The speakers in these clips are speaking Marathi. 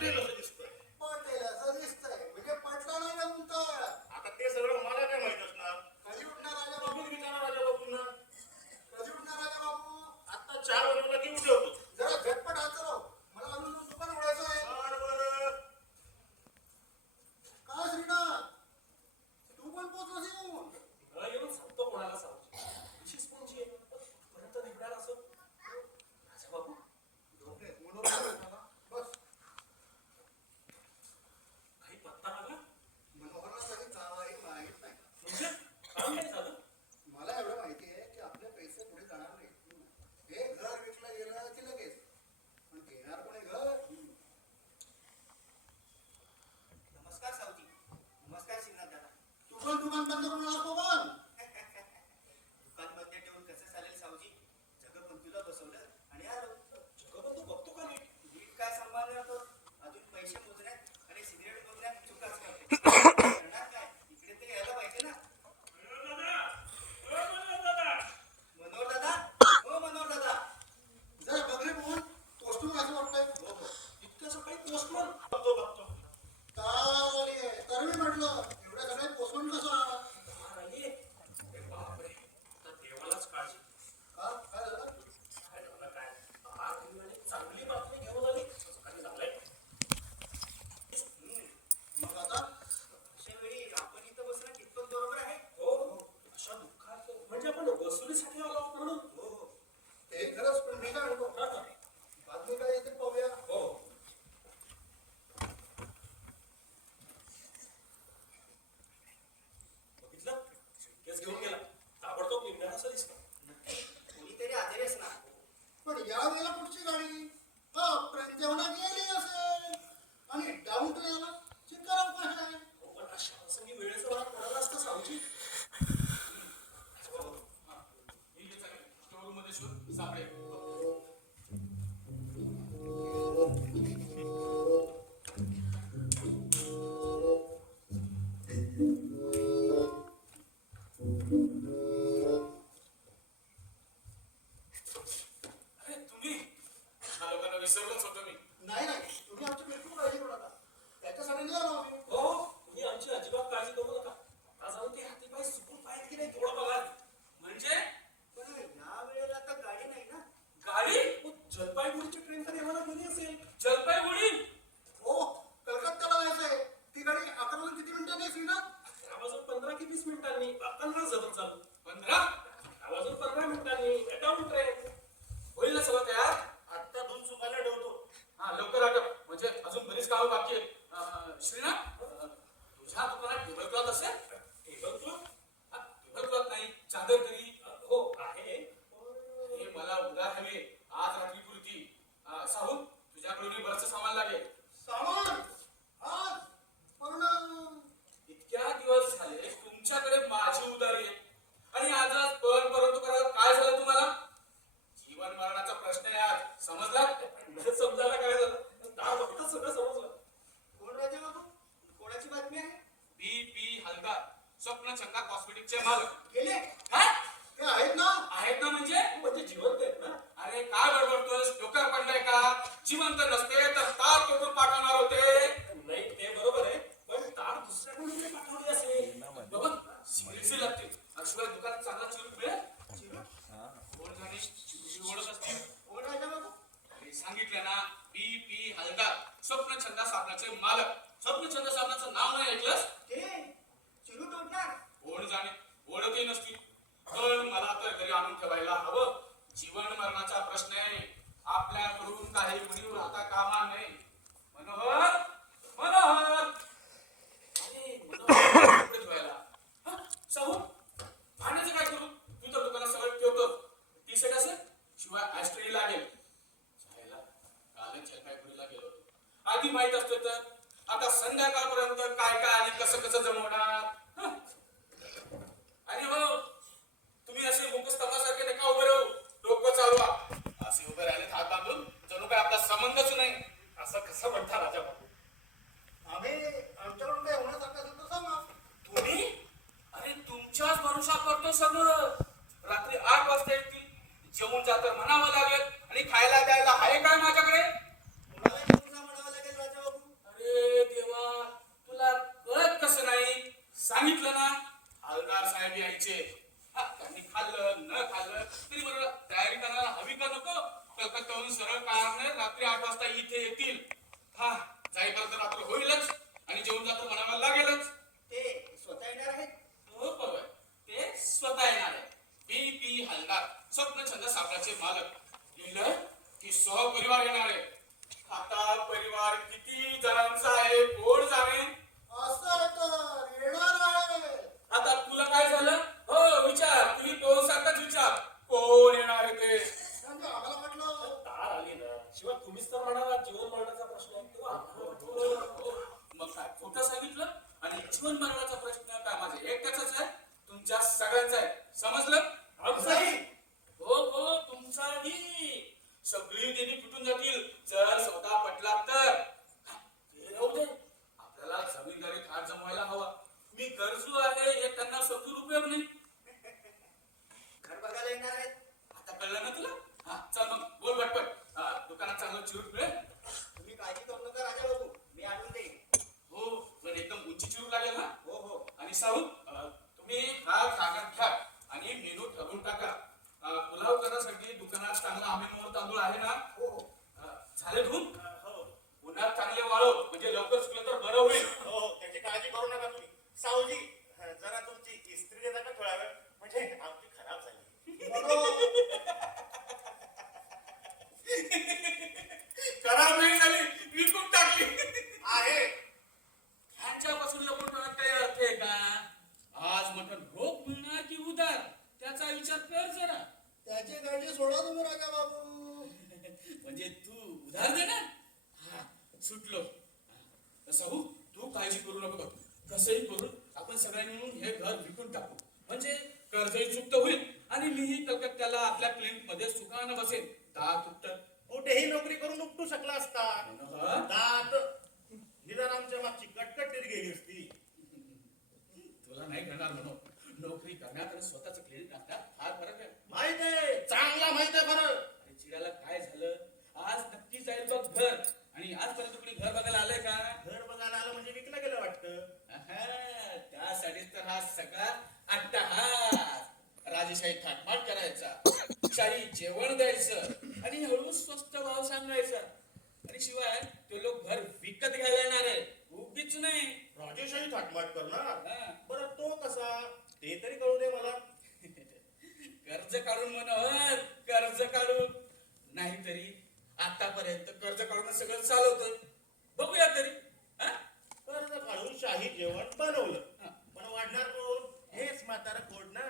Mandela Lord साहू तुझ्याकडून बरच सामान लागेल. सामान? इतक्या दिवस झाले तुमच्याकडे माझी उदारी आहे. आणि आज आज पण परंतु करायला काय झालं तुम्हाला? जीवन मरणाचा प्रश्न आहे आज. समजला? समजायला काय झालं? दहा वाजता सगळं समजलं. कोण राजे बाबू? कोणाची बातमी आहे? बी पी हलदार स्वप्न चंदा कॉस्मेटिकचे मालक. गेले? काय हे आहेत ना? आहेत ना म्हणजे? म्हणजे जिवंत आहेत ना? अरे काय बडबडतोस डोक्यावर पडलाय का? जिवंत नसते तर तार कोठून पाठवणार होते? नाही ते बरोबर आहे. पण तार दुसऱ्याकडून पाठवली असेल. बघ शिरेसी लागते शिवाय दुकानात चांगला चिरूप मिळेल. सांगितलं ना पी पी हलदार स्वप्न छंद साधनाचे मालक. स्वप्न छंद साधनाचं नाव नाही ऐकलंस? व्हायला हवं. जीवन मरणाचा प्रश्न आहे. आपल्याकडून काही उडीव राहता कामा नये. मनोहर मनोहर. काय करू? सगळं ठेवतो. टी शर्ट शिवाय आधी माहीत असतं तर आता संध्याकाळपर्यंत काय काय आणि कसं कसं जमवणार? अभंगच नाही. असं कसं म्हणता राजा बाबू? आम्ही आमच्याकडून काय होण्यासारखं असेल तर सांगा. तुम्ही? अरे तुमच्याच भरोसा करतो सगळं. रात्री आठ वाजता येतील. जेवून जातर म्हणावं लागेल. आणि खायला द्यायला आहे काय माझ्याकडे? सगळी देवी तुटून जातील. जर स्वतः पटला तर. ते राहू दे. आपल्याला जमीनदारी हात जमवायला हवा. मी गरजू आहे हे त्यांना समजून उपयोग नाही. घर बघायला येणार आहेत. आता कळलं ना तुला? हा चल मग बोल पटपट. हा दुकानात चांगलं चिरूट मिळेल. तुम्ही काळजी करू नका राजा बाबू मी आणून देईन. हो पण एकदम उंची चिरूट लागेल ना? हो हो. आणि साहू तुम्ही हा कागद घ्या आणि मेनू ठरवून टाका. पुलाव करण्यासाठी दुकानात चांगला आंबेमोहर तांदूळ आहे ना? हो. झाले धुवून हो उन्हात चांगले वाळव म्हणजे लवकर सुकलं तर बरं होईल. हो हो, त्याची काळजी करू नका तुम्ही. सावजी जरा तुमची इस्त्री देता का थोडा वेळ म्हणजे आमची खराब झाली. खराब नाही झाली विकून टाकली. आहे. ह्यांच्यापासून लपून काही अर्थ आहे का आज म्हटलं रोख मिळणार की उधार त्याचा विचार कर जरा त्याची काळजी सोडा तुम्ही राजा बाबू म्हणजे तू उधार देणार हा सुटलो साहू तू काळजी करू नको बघ कसंही करून आपण सगळ्यांनी मिळून हे घर विकून टाकू. म्हणजे कर्जही चुक्त होईल आणि मीही कलकत्त्याला आपल्या क्लिनिकमध्ये सुखानं बसेन. दात उपटत कुठेही नोकरी करून उपटू शकला असता मनोहर, दात निदान आमच्या मागची कटकट तरी गेली असती. तुला नाही करणार म्हणून. नोकरी करण्यात आणि स्वतःच क्लिनिक टाकण्यात फार फरक आहे. माहीत आहे चांगला माहीत आहे खरं अरे चिराला काय झालं आज नक्की जाईल बघ घर आणि आजपर्यंत कोणी घर बघायला आलंय का घर बघायला आलं म्हणजे विकलं गेलं वाटतं अहं, त्यासाठीच तर हा सगळा अट्टहास शाही थाटमाट करायचा शाही जेवण द्यायचं आणि हळू स्वस्त भाव सांगायचा. आणि शिवाय ते लोक घर विकत घ्यायला येणार आहे उगीच नाही राजेशाही थाटमाट करणार हा. बरं तो कसा ते तरी कळू दे मला कर्ज काढून मनोहर कर्ज काढून नाहीतरी आतापर्यंत कर्ज काढून सगळं चालवतोय बघूया तरी हा? कर्ज काढून शाही जेवण बनवलं हा. पण वाढणार कोण हेच म्हातारा कोड ना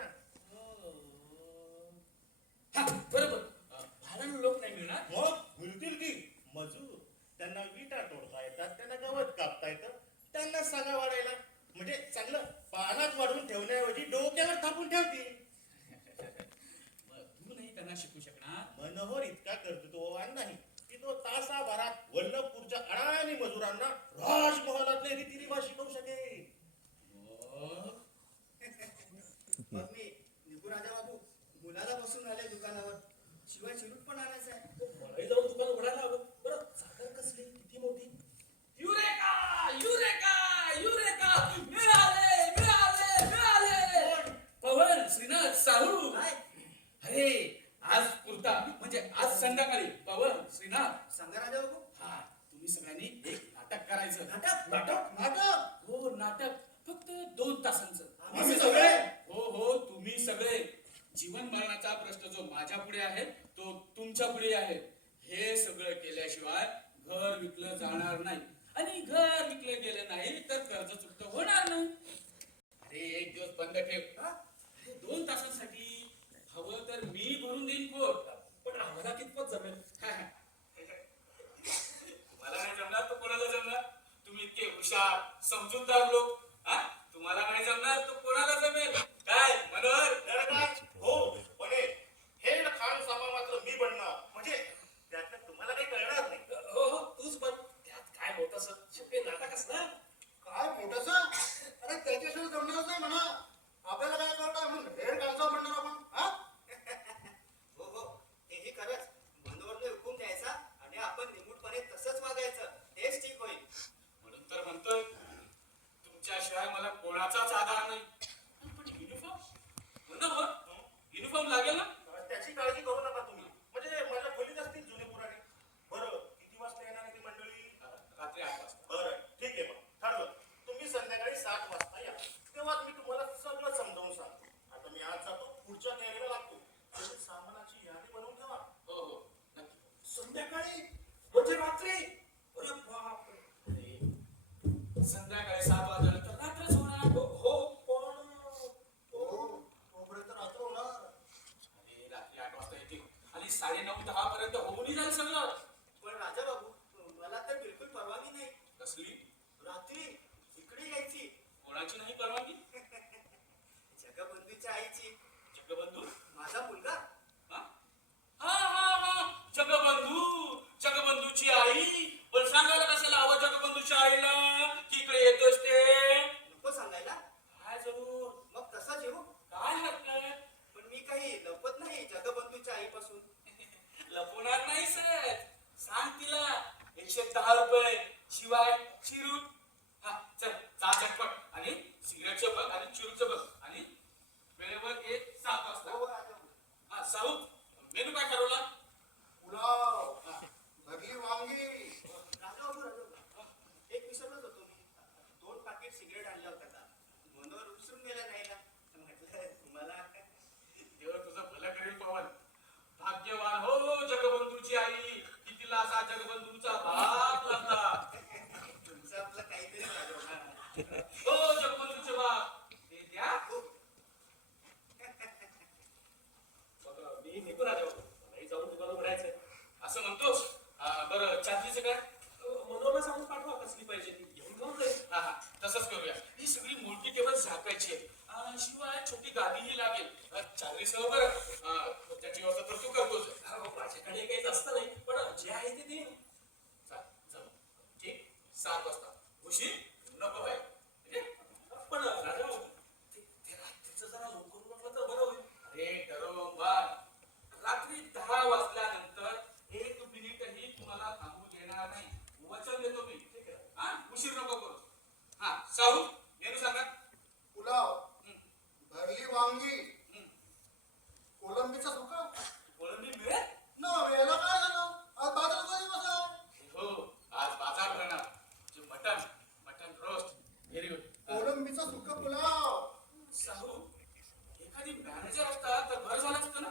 हा बरोबर अं, भाड्यानं लोक नाही मिळणार मग मिळतील की मजूर त्यांना विटा तोडता येतात त्यांना गवत कापता येतं त्यांना सांगा वाढायला म्हणजे चांगलं पानात वाढवून ठेवण्याऐवजी डोक्यावर थापून ठेवतील मग तू नाही त्यांना शिकू शकणार? मनोहर इतका कर्तृत्ववान नाही की तो तासाभरात वल्लभपूरच्या अडाणी मजुरांना राजमहालातले रीतिरिवाज शिकवू शकेल. मग? मी निघू राजा बाबू मुलाला बसून आले दुकानावर. शिवाय चिरूट पण आणायचं आहे मलाही जाऊन दुकान उघडायला हवं बरं चादर कसली किती मोठी युरेका युरेका युरेका मिळाले मिळाले मिळाले पवन श्रीनाथ साहू काय अरे आज पुरता म्हणजे आज संध्याकाळी पवन श्रीनाथ सांगा राजा बाबू हा तुम्ही सगळ्यांनी एक नाटक करायचं नाटक नाटक नाटक हो नाटक फक्त दोन तासांचं आम्ही सगळे हो हो तुम्ही सगळे जीवन मरणाचा प्रश्न जो माझ्या पुढे आहे तो तुमच्यापुढे आहे. हे सगळं केल्याशिवाय घर विकलं जाणार नाही. आणि घर विकलं गेलं नाही तर कर्ज चुक्त होणार नाही. अरे एक दिवस बंद ठेव. अरे दोन तासांसाठी. हवं तर मी भरून देईन कोर्ट. पण आम्हाला कितपत जमेल? मला नाही जमणार तर कोणाला जमणार? तुम्ही इतके हुशार समजूतदार लोक. तुम्हाला नाही जमणार तर कोणाला जमेल? काय मनोहर? राहणार नाही युनिफॉर्म लागेल ना? त्याची काळजी करू नका तुम्ही. म्हणजे माझ्या खोलीत असतील जुने पुराणे बरं किती वाजता येणार आहे ती मंडळी? रात्री आठ वाजता. बरं ठीक आहे मग. ठरलं तुम्ही संध्याकाळी सात वाजता या. तेव्हा मी तुम्हाला सगळं समजावून सांगतो. आता मी आज जातो पुढच्या तयारीला लागतो. सामानाची यादी बनवून ठेवा. हो हो. संध्याकाळी? म्हणजे रात्री? अरे बाप संध्याकाळी सात वाजता চাইলাম काय मनोला सांगून पाठवा कसली पाहिजे ती. घेऊन घेऊन जाईल. हा हा. तसंच करूया. ही सगळी मोठी केवळ झाकायची आहे. शिवाय छोटी गादीही लागेल. चालीस सह बरं. शाहू मेनू सांगा. पुलाव. भरली वांगी. कोलंबीचा सुका कोलंबी मिळेल? ना मिळायला काय झालं? आज बाजार कधी बसा हो आज बाजार भरणार जे mutton mutton roast very good कोलंबीचा सुका पुलाव. शाहू एखादी मॅनेजर असतात तर बरं झालं असतं ना?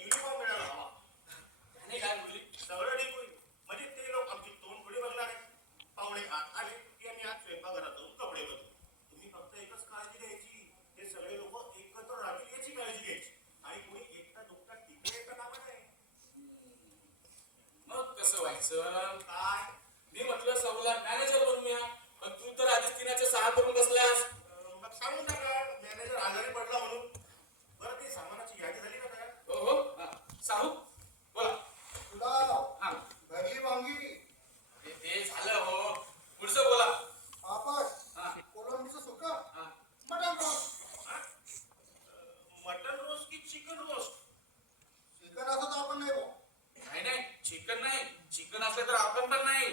नाही म्हणजे ते लोक आमची तोंड पुढे पाहुणे आज स्वयंपाकघरात कपडे बदलू. तुम्ही फक्त एकच काळजी घ्यायची. ते सगळे लोक एकत्र राहतील याची काळजी घ्यायची. आणि एकटा दुखटा मग कसं व्हायचं? काय? मी म्हटलं सवला मॅनेजर बनूया. पण तू तर आधीच सहा करून मग सांगून टाका मॅनेजर आजारी पडला म्हणून. बरं ते सामानाची यादी झाली ना काय? हो, हो. सांगू? नाही. चिकन असलं तर आपण पण नाही.